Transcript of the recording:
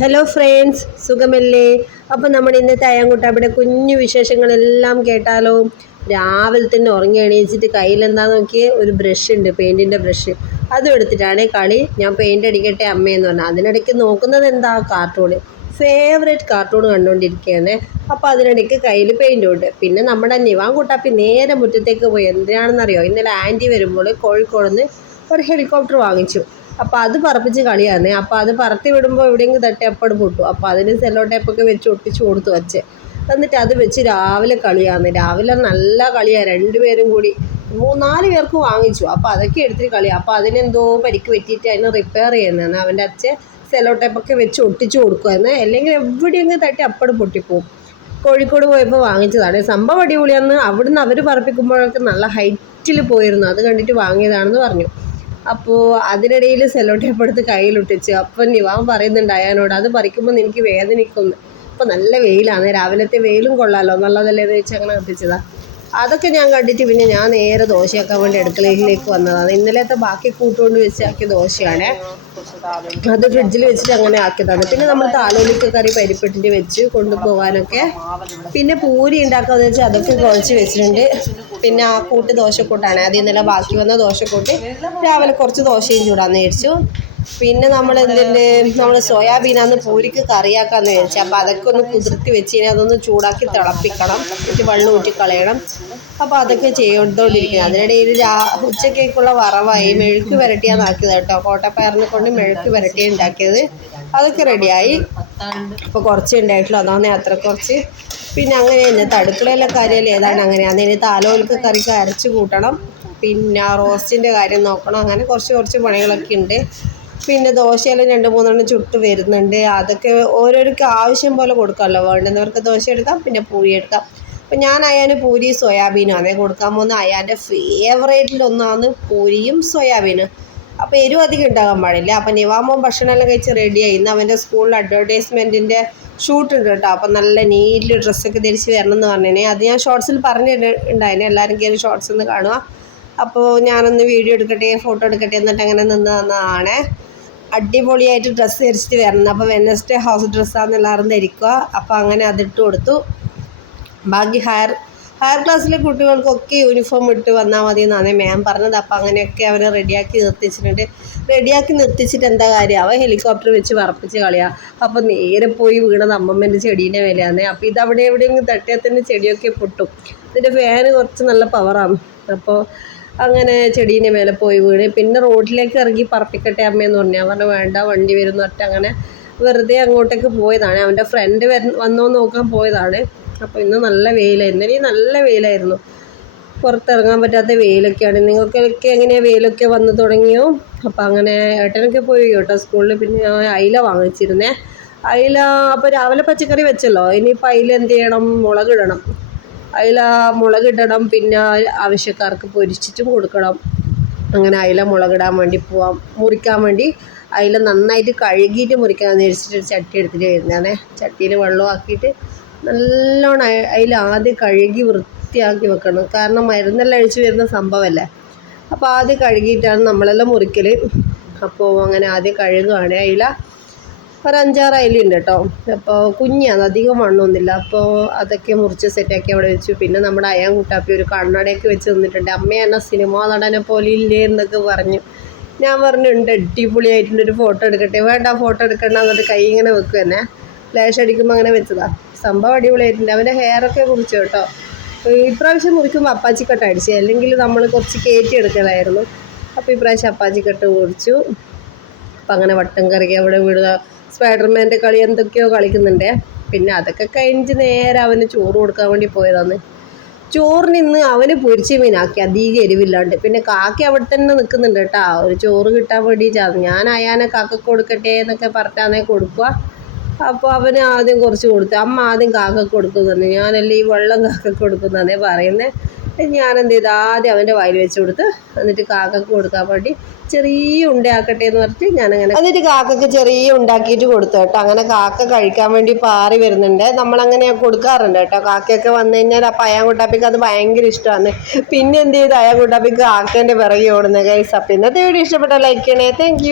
Hello friends സുഖമല്ലേ? അപ്പം നമ്മൾ ഇന്നത്തെ അവിടെ കുഞ്ഞു വിശേഷങ്ങളെല്ലാം കേട്ടാലോ? രാവിലെ തന്നെ ഉറങ്ങി എണീച്ചിട്ട് കയ്യിലെന്താ നോക്കിയ? ഒരു ബ്രഷ് ഉണ്ട് പെയിന്റിന്റെ ബ്രഷ് അതും എടുത്തിട്ടാണ് കളി. ഞാൻ പെയിന്റ് അടിക്കട്ടെ അമ്മയെന്ന് പറഞ്ഞാൽ അതിനിടയ്ക്ക് നോക്കുന്നത് എന്താ? കാർട്ടൂണ് ഫേവറേറ്റ് കാർട്ടൂൺ കണ്ടുകൊണ്ടിരിക്കുകയാണ്. അപ്പോൾ അതിനിടയ്ക്ക് കയ്യിൽ പെയിന്റും ഉണ്ട്. പിന്നെ നമ്മുടെ നിവാൻ കുട്ടാപ്പി നേരെ മുറ്റത്തേക്ക് പോയി. എന്തിനാണെന്നറിയോ? ഇന്നലെ ആന്റി വരുമ്പോൾ കോഴിക്കോട് നിന്ന് ഒരു ഹെലികോപ്റ്റർ വാങ്ങിച്ചു. അപ്പോൾ അത് പറപ്പിച്ച് കളിയാന്നേ. അപ്പോൾ അത് പറത്തി വിടുമ്പോൾ എവിടെയെങ്കിലും തട്ടി അപ്പട് പൊട്ടു. അപ്പോൾ അതിന് സെല്ലോ ടേപ്പൊക്കെ വെച്ച് ഒട്ടിച്ച് കൊടുത്തു വച്ച്. എന്നിട്ട് അത് വെച്ച് രാവിലെ കളിയാന്ന്. രാവിലെ നല്ല കളിയാണ് രണ്ടുപേരും കൂടി മൂന്നാൽ പേർക്ക് വാങ്ങിച്ചു. അപ്പോൾ അതൊക്കെ എടുത്തിട്ട് കളിയാ. അപ്പോൾ അതിനെന്തോ പരിക്ക് പറ്റിയിട്ട് അതിനെ റിപ്പയർ ചെയ്യുന്നതാണ്. അവന്റെ അച്ഛൻ സെല്ലോ ടേപ്പൊക്കെ വെച്ച് ഒട്ടിച്ചു കൊടുക്കുമായിരുന്നു അല്ലെങ്കിൽ എവിടെയെങ്കിലും തട്ടി അപ്പട് പൊട്ടിപ്പോവും. കോഴിക്കോട് പോയപ്പോൾ വാങ്ങിച്ചതാണ്. സംഭവം അടിപൊളിയാന്ന് അവിടുന്ന് അവർ പറപ്പിക്കുമ്പോഴൊക്കെ നല്ല ഹൈറ്റിൽ പോയിരുന്നു. അത് കണ്ടിട്ട് വാങ്ങിയതാണെന്ന് പറഞ്ഞു. അപ്പോൾ അതിനിടയിൽ സെല്ലോ ടേപ്പ് എടുത്ത് കയ്യിലൊട്ടിച്ച്. അപ്പം നിവാൻ പറയുന്നുണ്ട് അയാനോട് അത് പറിക്കുമ്പോൾ എനിക്ക് വേദനിക്കുന്നു. അപ്പോൾ നല്ല വെയിലാണ്. രാവിലത്തെ വെയിലും കൊള്ളാമല്ലോ നല്ലതല്ലേ എന്ന് വെച്ച് അങ്ങനെ കത്തിച്ചതാണ് അതൊക്കെ ഞാൻ കണ്ടിട്ട് പിന്നെ ഞാൻ നേരെ ദോശയാക്കാൻ വേണ്ടി അടുക്കളയിലേക്ക് വന്നതാണ്. ഇന്നലത്തെ ബാക്കി കൂട്ടുകൊണ്ട് വെച്ചാക്കിയ ദോശയാണ്. അത് ഫ്രിഡ്ജിൽ വെച്ചിട്ട് അങ്ങനെ ആക്കിയതാണ്. പിന്നെ നമ്മൾ താലോലിക്ക കറി പരിപ്പെട്ടിട്ട് വെച്ച് കൊണ്ടുപോകാനൊക്കെ. പിന്നെ പൂരി ഉണ്ടാക്കാന്ന് വെച്ചാൽ അതൊക്കെ കുഴച്ച് വെച്ചിട്ടുണ്ട്. പിന്നെ ആ കൂട്ട് ദോശക്കൂട്ടാണ്. അത് ഇന്നലെ ബാക്കി വന്ന ദോശക്കൂട്ട്. രാവിലെ കുറച്ച് ദോശയും ചൂടാന്ന് വിചാരിച്ചു. പിന്നെ നമ്മൾ എന്തിന്റെ നമ്മൾ സോയാബീനാന്ന് പൂരിക്ക് കറിയാക്കാന്ന് വിചാരിച്ചു. അപ്പോൾ അതൊക്കെ ഒന്ന് കുതിർത്തി വെച്ച് കഴിഞ്ഞാൽ അതൊന്ന് ചൂടാക്കി തിളപ്പിക്കണം. എന്നിട്ട് വെള്ളം ഊറ്റി കളയണം അപ്പോൾ അതൊക്കെ ചെയ്തുകൊണ്ടിരിക്കുന്നത് അതിനിടയിൽ രാ ഉച്ചക്കേക്കുള്ള വറവായി. മെഴുക്ക് വരട്ടിയാന്നാക്കിയത് കേട്ടോ. കോട്ടപ്പയറിനെ കൊണ്ട് മെഴുക്ക് വരട്ടി ഉണ്ടാക്കിയത്. അതൊക്കെ റെഡിയായി. അപ്പോൾ കുറച്ച് ഉണ്ടായിട്ടുള്ളൂ അതാണ് അത്ര കുറച്ച് പിന്നെ അങ്ങനെ തന്നെ തടുക്കളയിലെ കാര്യം ഏതാണ് അങ്ങനെയാണ് ഇനി താലോൽക്ക് കറിക്ക് അരച്ച് കൂട്ടണം. പിന്നെ റോസ്റ്റിന്റെ കാര്യം നോക്കണം. അങ്ങനെ കുറച്ച് കുറച്ച് പണികളൊക്കെ ഉണ്ട് പിന്നെ ദോശയെല്ലാം രണ്ട് മൂന്നെണ്ണം ചുട്ട് വരുന്നുണ്ട്. അതൊക്കെ ഓരോരുക്ക് ആവശ്യം പോലെ കൊടുക്കാമല്ലോ. വേണ്ടുന്നവർക്ക് ദോശ എടുക്കാം പിന്നെ പൂരി എടുക്കാം. അപ്പം ഞാൻ അയാന് പൂരി സോയാബീനും അതേ കൊടുക്കാൻ പോകുന്ന. അയാന്റെ ഫേവറേറ്റിലൊന്നാണ് പൂരിയും സോയാബീനും. അപ്പോൾ എരിവ് അധികം ഉണ്ടാകാൻ പാടില്ല. അപ്പം നിവാമോൻ ഭക്ഷണമെല്ലാം കഴിച്ച് റെഡിയായി ഇന്ന് അവന്റെ സ്കൂളിൽ അഡ്വർടൈസ്മെന്റിന്റെ ഷൂട്ട് ഉണ്ട് കേട്ടോ. അപ്പം നല്ല നീറ്റിൽ ഡ്രസ്സൊക്കെ ധരിച്ച് വരണം എന്ന് പറഞ്ഞേനെ. അത് ഞാൻ ഷോർട്സിൽ പറഞ്ഞിട്ടുണ്ടായിരുന്നു എല്ലാവരും കയറി ഷോർട്സ് ഒന്ന് കാണുക. അപ്പോൾ ഞാനൊന്ന് വീഡിയോ എടുക്കട്ടെ ഫോട്ടോ എടുക്കട്ടെ എന്നിട്ട് അങ്ങനെ നിന്ന് തന്നതാണ് അടിപൊളിയായിട്ട് ഡ്രസ്സ് ധരിച്ചിട്ട് വരണം. അപ്പോൾ വെനസ്ഡേ ഹൗസ് ഡ്രസ്സാന്ന് എല്ലാവരും ധരിക്കുക. അപ്പോൾ അങ്ങനെ അതിട്ട് കൊടുത്തു. ബാക്കി ഹയർ ഹയർ ക്ലാസ്സിലെ കുട്ടികൾക്കൊക്കെ യൂണിഫോം ഇട്ട് വന്നാൽ മതി എന്നാണ് മാം പറഞ്ഞത്. അപ്പോൾ അങ്ങനെയൊക്കെ അവരെ റെഡിയാക്കി നിർത്തിച്ചിട്ടുണ്ട്. റെഡിയാക്കി നിർത്തിച്ചിട്ട് എന്താ കാര്യം? അവ ഹെലികോപ്റ്റർ വെച്ച് പറപ്പിച്ച് കളിയാ. അപ്പോൾ നേരെ പോയി വീണത് അമ്മമ്മേന്റെ ചെടീന്റെ വിലയാണ് അപ്പോൾ ഇത് അവിടെ എവിടെയെങ്കിലും തട്ടിയാൽ തന്നെ ചെടിയൊക്കെ പൊട്ടും. ഇതിന്റെ ഫാന് കുറച്ച് നല്ല പവറാണ് അപ്പോൾ അങ്ങനെ ചെടീന്റെ മേലെ പോയി വീണ്. പിന്നെ റോഡിലേക്ക് ഇറങ്ങി പറപ്പിക്കട്ടെ അമ്മയെന്ന് പറഞ്ഞു. പറഞ്ഞു വേണ്ട വണ്ടി വരുന്ന ഒറ്റ അങ്ങനെ വെറുതെ അങ്ങോട്ടേക്ക് പോയതാണ്. അവന്റെ ഫ്രണ്ട് വര വന്നോ നോക്കാൻ പോയതാണ്. അപ്പോൾ ഇന്ന് നല്ല വെയിലായിരുന്നു. ഇന്നലെ നല്ല വെയിലായിരുന്നു. പുറത്തിറങ്ങാൻ പറ്റാത്ത വെയിലൊക്കെയാണ്. നിങ്ങൾക്കൊക്കെ എങ്ങനെയാണ് വെയിലൊക്കെ വന്നു തുടങ്ങിയോ? അപ്പോൾ അങ്ങനെ ഏട്ടനൊക്കെ പോയി കേട്ടോ സ്കൂളിൽ. പിന്നെ അയില വാങ്ങിച്ചിരുന്നേ. അയില അപ്പോൾ രാവിലെ പച്ചക്കറി വെച്ചല്ലോ. ഇനിയിപ്പോൾ അയില എന്ത് ചെയ്യണം? മുളകിടണം. അയില മുളകിടണം പിന്നെ ആവശ്യക്കാർക്ക് പൊരിച്ചിട്ടും കൊടുക്കണം. അങ്ങനെ അയില മുളകിടാൻ വേണ്ടി പോവാം. മുറിക്കാൻ വേണ്ടി അയില നന്നായിട്ട് കഴുകിയിട്ട് മുറിക്കാമെന്ന് വിചാരിച്ചിട്ട് ചട്ടി എടുത്തിട്ട് വരുന്നതാണേ. ചട്ടിയിൽ വെള്ളമാക്കിയിട്ട് നല്ലോണം അയില ആദ്യം കഴുകി വൃത്തിയാക്കി വെക്കണം. കാരണം മരുന്നെല്ലാം അഴിച്ച് വരുന്ന സംഭവമല്ലേ? അപ്പോൾ ആദ്യം കഴുകിയിട്ടാണ് നമ്മളെല്ലാം മുറിക്കൽ അപ്പോൾ അങ്ങനെ ആദ്യം കഴുകുകയാണ് അയില. ഒരു അഞ്ചാറ് അയിലുണ്ട് കേട്ടോ അപ്പോൾ കുഞ്ഞാണ് അധികം വണ്ണമൊന്നുമില്ല. അപ്പോൾ അതൊക്കെ മുറിച്ച് സെറ്റാക്കി അവിടെ വെച്ചു. പിന്നെ നമ്മുടെ അയാൻ കുട്ടാപ്പി ഒരു കണ്ണടയൊക്കെ വെച്ച് നിന്നിട്ടുണ്ട്. അമ്മയാണ് സിനിമാ നടനെ പോലെ ഇല്ലേ എന്നൊക്കെ പറഞ്ഞു. ഞാൻ പറഞ്ഞു ഉണ്ട് അടിപൊളിയായിട്ടുണ്ട്. ഒരു ഫോട്ടോ എടുക്കട്ടെ. വേണ്ട ഫോട്ടോ എടുക്കണ്ട. എന്നിട്ട് കൈ ഇങ്ങനെ വെക്കുക തന്നെ ലേശം അടിക്കുമ്പോൾ അങ്ങനെ വെച്ചതാ. സംഭവം അടിപൊളിയായിട്ടുണ്ട്. അവന്റെ ഹെയറൊക്കെ കുറിച്ചു കേട്ടോ. ഇപ്രാവശ്യം മുറിക്കുമ്പോൾ അപ്പാച്ചിക്കട്ട അടിച്ചു. അല്ലെങ്കിൽ നമ്മൾ കുറച്ച് കയറ്റി എടുക്കലായിരുന്നു. അപ്പോൾ ഇപ്രാവശ്യം അപ്പാച്ചിക്കട്ട് മുറിച്ചു. അപ്പം അങ്ങനെ വട്ടം കറക്കി അവിടെ വിടുക. സ്പൈഡർമാന്റെ കളി എന്തൊക്കെയോ കളിക്കുന്നുണ്ട്. പിന്നെ അതൊക്കെ കഴിഞ്ഞ് നേരെ അവന് ചോറ് കൊടുക്കാൻ വേണ്ടി പോയതാണ്. ചോറിന് ഇന്ന് അവന് പൊരിച്ച മീനാക്കി അധികം എരിവില്ലാണ്ട്. പിന്നെ കാക്കി അവിടെ തന്നെ നിൽക്കുന്നുണ്ട് കേട്ടോ. ഒരു ചോറ് കിട്ടാൻ വേണ്ടിയിട്ടാണ് ഞാൻ അയാനെ കാക്ക കൊടുക്കട്ടെ എന്നൊക്കെ പറഞ്ഞാണേ കൊടുക്കുക. അപ്പോൾ അവന് ആദ്യം കുറച്ച് കൊടുത്തു അമ്മ ആദ്യം കാക്ക കൊടുക്കുന്നുണ്ട് ഞാനല്ലേ ഈ വെള്ളം കാക്ക കൊടുക്കുന്നതേ പറയുന്നത്. ഞാൻ എന്ത് ചെയ്ത് ആദ്യം അവന്റെ വായിൽ വെച്ച് കൊടുത്ത് എന്നിട്ട് കാക്കക്ക് കൊടുക്കാൻ വേണ്ടി ചെറിയ ഉണ്ടയാക്കട്ടെ എന്ന് പറഞ്ഞിട്ട് ഞാനങ്ങനെ എന്നിട്ട് കാക്കക്ക് ചെറിയ ഉണ്ടാക്കിയിട്ട് കൊടുത്തു കേട്ടോ. അങ്ങനെ കാക്ക കഴിക്കാൻ വേണ്ടി പാറി വരുന്നുണ്ട്. നമ്മളങ്ങനെ കൊടുക്കാറുണ്ട് കേട്ടോ. കാക്കയൊക്കെ വന്നു കഴിഞ്ഞാൽ അപ്പം അയാൻകുട്ടാപ്പിക്ക് അത് ഭയങ്കര ഇഷ്ടമാണ്. പിന്നെ എന്ത് ചെയ്തു? അയാൻകുട്ടാപ്പിക്ക് കാക്കേന്റെ പിറകെ ഓടുന്നത് കൈസ് അപ്പം ഇന്നത്തെ വീഡിയോ ഇഷ്ടപ്പെട്ട ലൈക്ക് ചെയ്യണേ. താങ്ക്